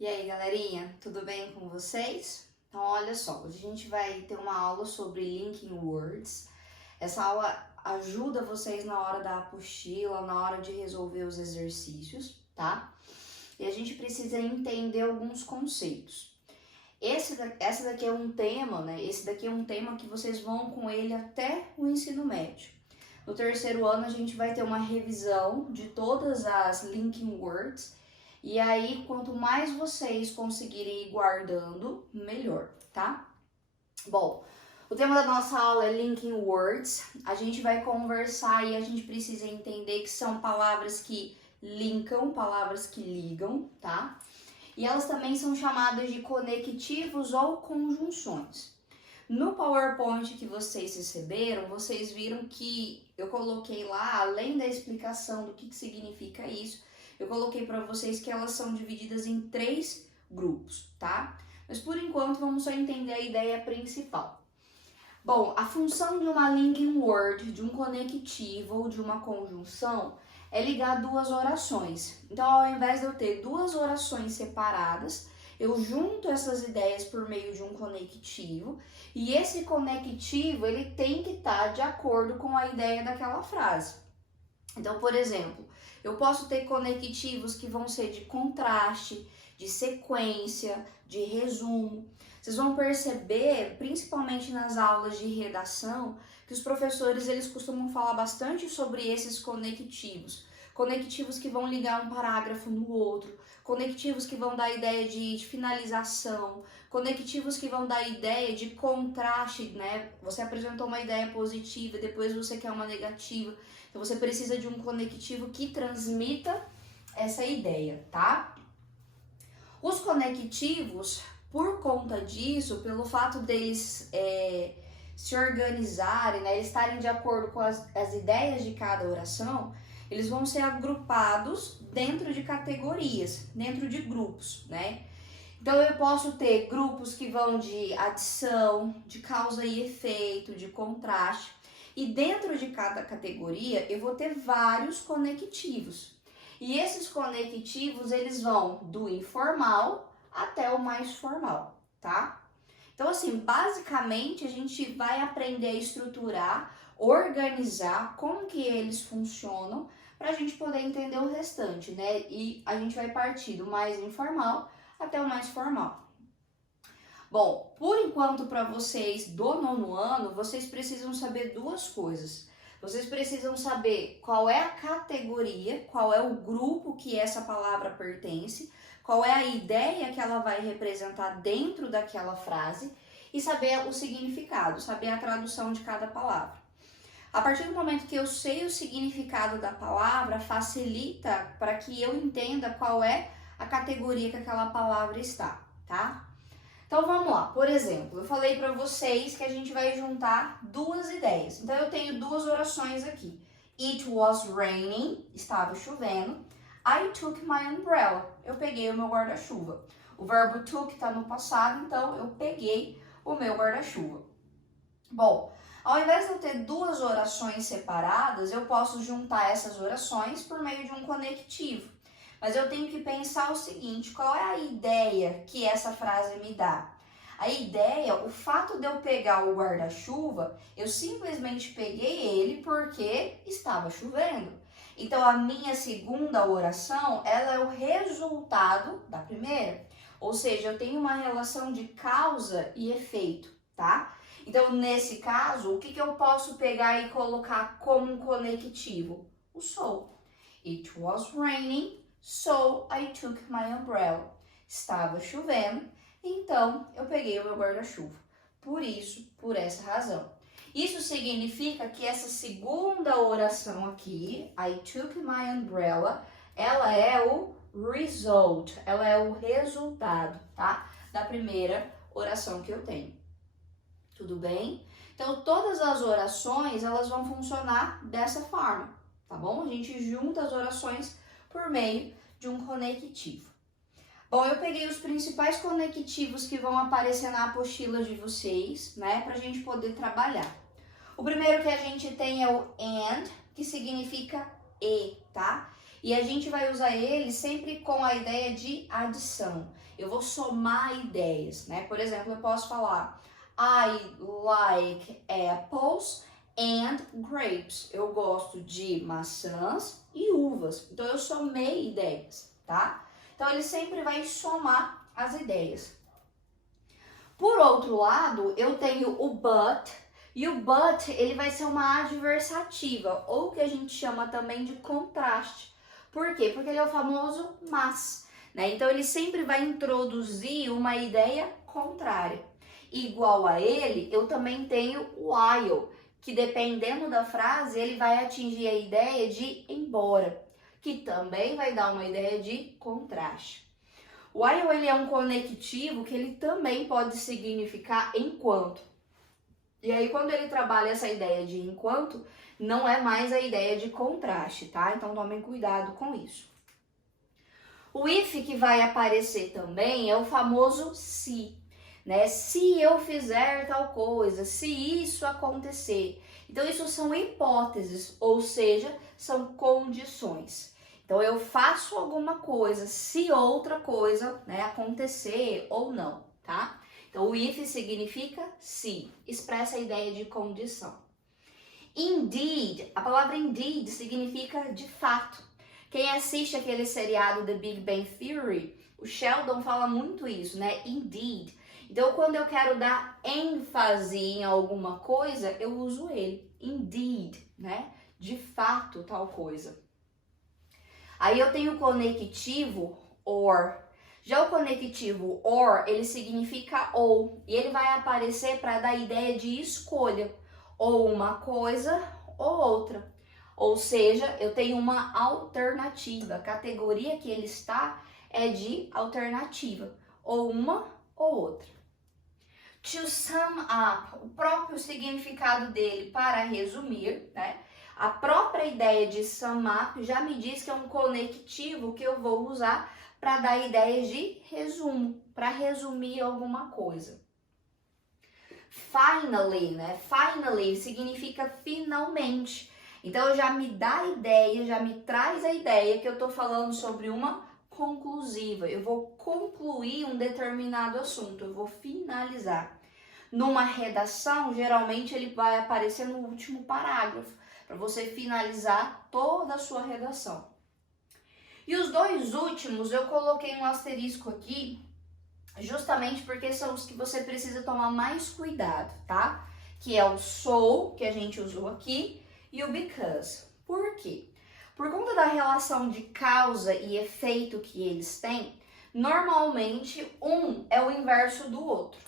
E aí, galerinha, tudo bem com vocês? Então, olha só, hoje a gente vai ter uma aula sobre linking words. Essa aula ajuda vocês na hora da apostila, na hora de resolver os exercícios, tá? E a gente precisa entender alguns conceitos. Essa daqui é um tema, né? Esse daqui é um tema que vocês vão com ele até o ensino médio. No terceiro ano, a gente vai ter uma revisão de todas as linking words. E aí, quanto mais vocês conseguirem ir guardando, melhor, tá? Bom, o tema da nossa aula é linking words. A gente vai conversar e a gente precisa entender que são palavras que linkam, palavras que ligam, tá? E elas também são chamadas de conectivos ou conjunções. No PowerPoint que vocês receberam, vocês viram que eu coloquei lá, além da explicação do que significa isso, eu coloquei para vocês que elas são divididas em 3 grupos, tá? Mas por enquanto vamos só entender a ideia principal. Bom, a função de uma linking word, de um conectivo ou de uma conjunção é ligar 2 orações. Então, ao invés de eu ter 2 orações separadas, eu junto essas ideias por meio de um conectivo e esse conectivo ele tem que estar de acordo com a ideia daquela frase. Então, por exemplo, eu posso ter conectivos que vão ser de contraste, de sequência, de resumo. Vocês vão perceber, principalmente nas aulas de redação, que os professores eles costumam falar bastante sobre esses conectivos. Conectivos que vão ligar um parágrafo no outro, conectivos que vão dar a ideia de finalização, conectivos que vão dar a ideia de contraste, né? Você apresentou uma ideia positiva, depois você quer uma negativa. Então, você precisa de um conectivo que transmita essa ideia, tá? Os conectivos, por conta disso, pelo fato deles se organizarem, né, eles estarem de acordo com as ideias de cada oração, eles vão ser agrupados dentro de categorias, dentro de grupos, né? Então, eu posso ter grupos que vão de adição, de causa e efeito, de contraste. E dentro de cada categoria, eu vou ter vários conectivos. E esses conectivos, eles vão do informal até o mais formal, tá? Então, assim, basicamente, a gente vai aprender a estruturar, organizar como que eles funcionam para a gente poder entender o restante, né? E a gente vai partir do mais informal até o mais formal. Bom, por enquanto para vocês do 9º ano, vocês precisam saber 2 coisas. Vocês precisam saber qual é a categoria, qual é o grupo que essa palavra pertence, qual é a ideia que ela vai representar dentro daquela frase e saber o significado, saber a tradução de cada palavra. A partir do momento que eu sei o significado da palavra, facilita para que eu entenda qual é a categoria que aquela palavra está, tá? Então vamos lá, por exemplo, eu falei para vocês que a gente vai juntar 2 ideias. Então eu tenho 2 orações aqui. It was raining, estava chovendo. I took my umbrella, eu peguei o meu guarda-chuva. O verbo took está no passado, então eu peguei o meu guarda-chuva. Bom, ao invés de eu ter 2 orações separadas, eu posso juntar essas orações por meio de um conectivo. Mas eu tenho que pensar o seguinte, qual é a ideia que essa frase me dá? A ideia, o fato de eu pegar o guarda-chuva, eu simplesmente peguei ele porque estava chovendo. Então, a minha segunda oração, ela é o resultado da primeira. Ou seja, eu tenho uma relação de causa e efeito, tá? Então, nesse caso, o que eu posso pegar e colocar como um conectivo? O so. It was raining. So, I took my umbrella. Estava chovendo, então eu peguei o meu guarda-chuva. Por isso, por essa razão. Isso significa que essa segunda oração aqui, I took my umbrella, ela é o result, ela é o resultado, tá? Da primeira oração que eu tenho. Tudo bem? Então, todas as orações, elas vão funcionar dessa forma, tá bom? A gente junta as orações por meio de um conectivo. Bom, eu peguei os principais conectivos que vão aparecer na apostila de vocês, né, pra gente poder trabalhar. O primeiro que a gente tem é o and, que significa e, tá? E a gente vai usar ele sempre com a ideia de adição. Eu vou somar ideias, né? Por exemplo, eu posso falar I like apples and grapes. Eu gosto de maçãs e uvas. Então, eu somei ideias, tá? Então, ele sempre vai somar as ideias. Por outro lado, eu tenho o but, e o but ele vai ser uma adversativa, ou que a gente chama também de contraste. Por quê? Porque ele é o famoso mas, né? Então ele sempre vai introduzir uma ideia contrária. Igual a ele, eu também tenho o while, que dependendo da frase, ele vai atingir a ideia de embora, que também vai dar uma ideia de contraste. O while ele é um conectivo que ele também pode significar enquanto. E aí, quando ele trabalha essa ideia de enquanto, não é mais a ideia de contraste, tá? Então, tomem cuidado com isso. O if que vai aparecer também é o famoso se, né? Se eu fizer tal coisa, se isso acontecer. Então, isso são hipóteses, ou seja, são condições. Então, eu faço alguma coisa se outra coisa, né, acontecer ou não, tá? Então, o if significa se, expressa a ideia de condição. Indeed, a palavra indeed significa de fato. Quem assiste aquele seriado The Big Bang Theory, o Sheldon fala muito isso, né? Indeed. Então, quando eu quero dar ênfase em alguma coisa, eu uso ele. Indeed, né? De fato, tal coisa. Aí eu tenho o conectivo or. Já o conectivo or, ele significa ou. E ele vai aparecer para dar ideia de escolha. Ou uma coisa ou outra. Ou seja, eu tenho uma alternativa. A categoria que ele está é de alternativa. Ou uma ou outra. To sum up, o próprio significado dele para resumir, né? A própria ideia de sum up já me diz que é um conectivo que eu vou usar para dar ideias de resumo, para resumir alguma coisa. Finally, né? Finally significa finalmente. Então já me dá a ideia, já me traz a ideia que eu estou falando sobre uma conclusiva. Eu vou concluir um determinado assunto, eu vou finalizar. Numa redação, geralmente ele vai aparecer no último parágrafo, para você finalizar toda a sua redação. E os dois últimos eu coloquei um asterisco aqui, justamente porque são os que você precisa tomar mais cuidado, tá? Que é o so, que a gente usou aqui, e o because. Por quê? Por conta da relação de causa e efeito que eles têm, normalmente um é o inverso do outro.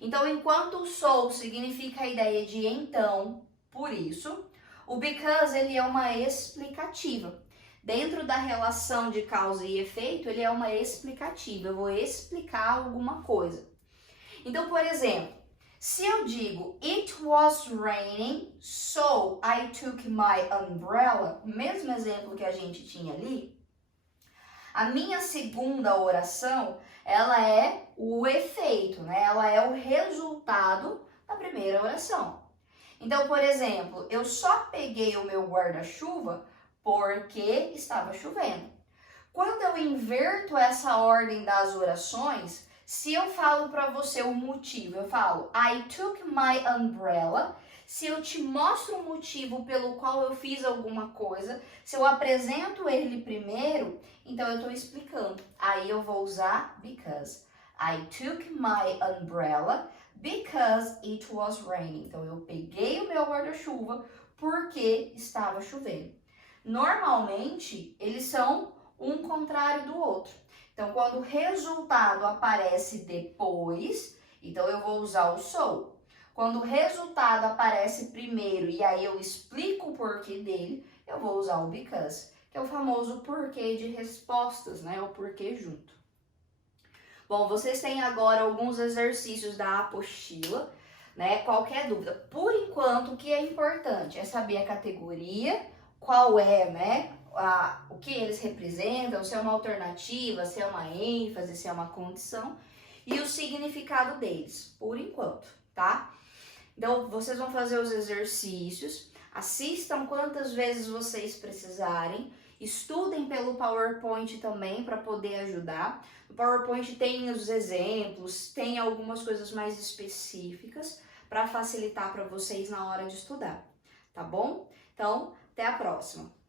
Então, enquanto o so significa a ideia de então, por isso, o because ele é uma explicativa. Dentro da relação de causa e efeito, ele é uma explicativa. Eu vou explicar alguma coisa. Então, por exemplo, se eu digo it was raining, so I took my umbrella, mesmo exemplo que a gente tinha ali, a minha segunda oração, ela é o efeito, né? Ela é o resultado da primeira oração. Então, por exemplo, eu só peguei o meu guarda-chuva porque estava chovendo. Quando eu inverto essa ordem das orações, se eu falo para você o motivo, eu falo I took my umbrella. Se eu te mostro o motivo pelo qual eu fiz alguma coisa, se eu apresento ele primeiro, então eu estou explicando. Aí eu vou usar because. I took my umbrella because it was raining. Então eu peguei o meu guarda-chuva porque estava chovendo. Normalmente, eles são um contrário do outro. Então, quando o resultado aparece depois, então eu vou usar o so. Quando o resultado aparece primeiro e aí eu explico o porquê dele, eu vou usar o because, que é o famoso porquê de respostas, né? O porquê junto. Bom, vocês têm agora alguns exercícios da apostila, né? Qualquer dúvida. Por enquanto, o que é importante é saber a categoria, qual é, né? O que eles representam, se é uma alternativa, se é uma ênfase, se é uma condição e o significado deles, por enquanto, tá? Então, vocês vão fazer os exercícios, assistam quantas vezes vocês precisarem Estudem pelo PowerPoint também para poder ajudar. No PowerPoint tem os exemplos, tem algumas coisas mais específicas para facilitar para vocês na hora de estudar, tá bom? Então, até a próxima!